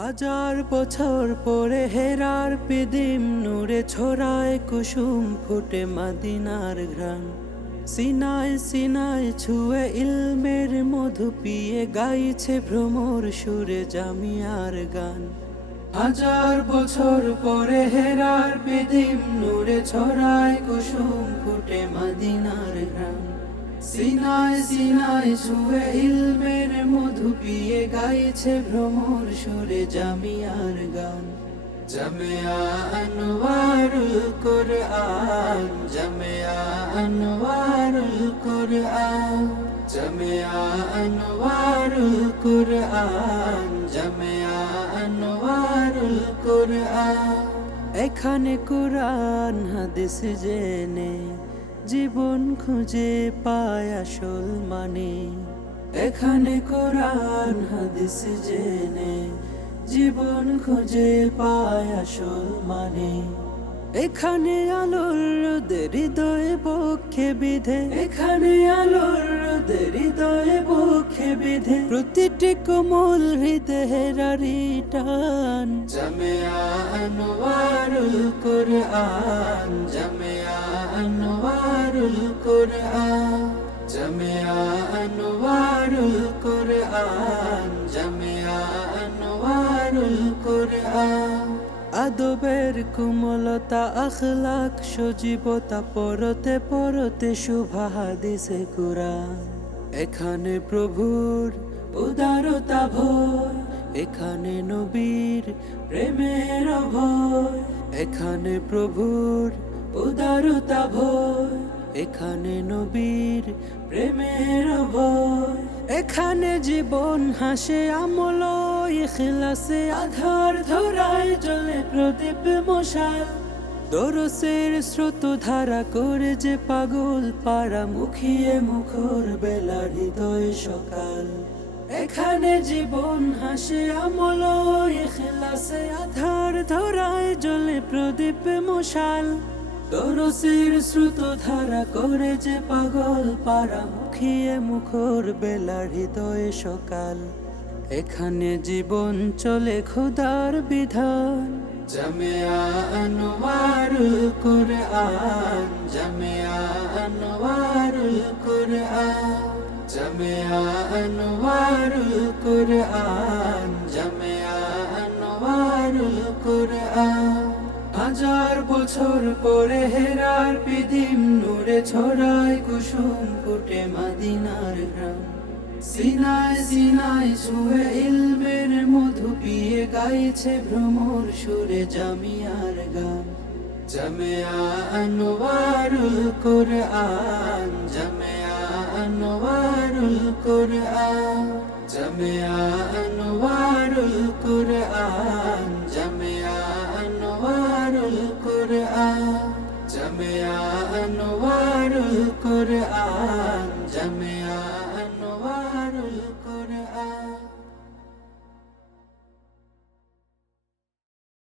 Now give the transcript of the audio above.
হাজার বছর পরে হেরার পিদিম নূরে ছড়ায় কুসুম ফুটে মাদিনার ঘ্রাণ। সিনায় সিনায় ছুঁয়ে ইলমের মধু পিয়ে গাইছে ভ্রমর সুরে জামিয়ার গান। হাজার বছর পরে হেরার পিদিম নূরে ছড়ায় কুসুম ফুটে মাদিনার সিনায় সিনায় ছুঁয়ে ইলমের মধু পিয়ে গাইছে ভ্রমর সুরে জামিয়ার গান। জামিয়া আনওয়ারুল কুরআন জামিয়া আনওয়ারুল কুরআন জামিয়া আনওয়ারুল কুরআন জামিয়া আনওয়ারুল কুরআন। এখানে কোরআন হাদিস জেনে জীবন খুঁজে পায় আসল মানে। এখানে কোরআন হাদিস জেনে জীবন খুঁজে পায় আসল মানে। এখানে আলোর হৃদয়ে বক্ষে বিধে। এখানে আলোর রোদের হৃদয়ে বক্ষে বিধে। প্রতিটি কোমল হৃদয়ের টান জামিয়া আনোয়ারুল কুরআন। জামিয়া আনোয়ারুল কুরআন। জামিয়া আনোয়ারুল কুরআন। জামিয়া আনোয়ারুল কুরআন। আদবের কুমলতা আখলাক সজীবতা পরতে পরতে শুভা হাদিসে কুরআন। এখানে প্রভুর উদারতা ভয় এখানে নবীর প্রেমের ভয় এখানে প্রভুর উদারতা ভয় এখানে নবীর প্রেমের ভয় এখানে জীবন হাসে আমল। ইখলাসে আধার ধরায় জলে প্রদীপ মশাল। দরসের স্রোত ধারা করে যে পাগল পাড়া মুখিয়ে মুখর বেলা হৃদয় সকাল। এখানে জীবন হাসে আমল ইখলাসে আধার ধরায় জলে প্রদীপ মশাল। দরসের শ্রুত ধারা করে যে পাগল পাড়া মুখিয়ে মুখর বেলা হৃদয় সকাল। এখানে জীবন চলে খোদার বিধান। জামিয়া আনোয়ারুল কুরআন, জামিয়া হাজার বছর পরে হেরার পিদিম নূরে ছড়ায় কুসুম ফুটে মাদিনার গ্রাম। সিনায় সিনায় ছুঁয়ে ইলমের মধু পিয়ে গাইছে ভ্রমর সুরে জামিয়ার গান। জামিয়া আনোয়ারুল কুরআন, জামিয়া আনোয়ারুল কুরআন, জামিয়া আনোয়ারুল কুরআন, জামিয়া আনোয়ারুল কুরআন, জামিয়া আনোয়ারুল কুরআন, জামিয়া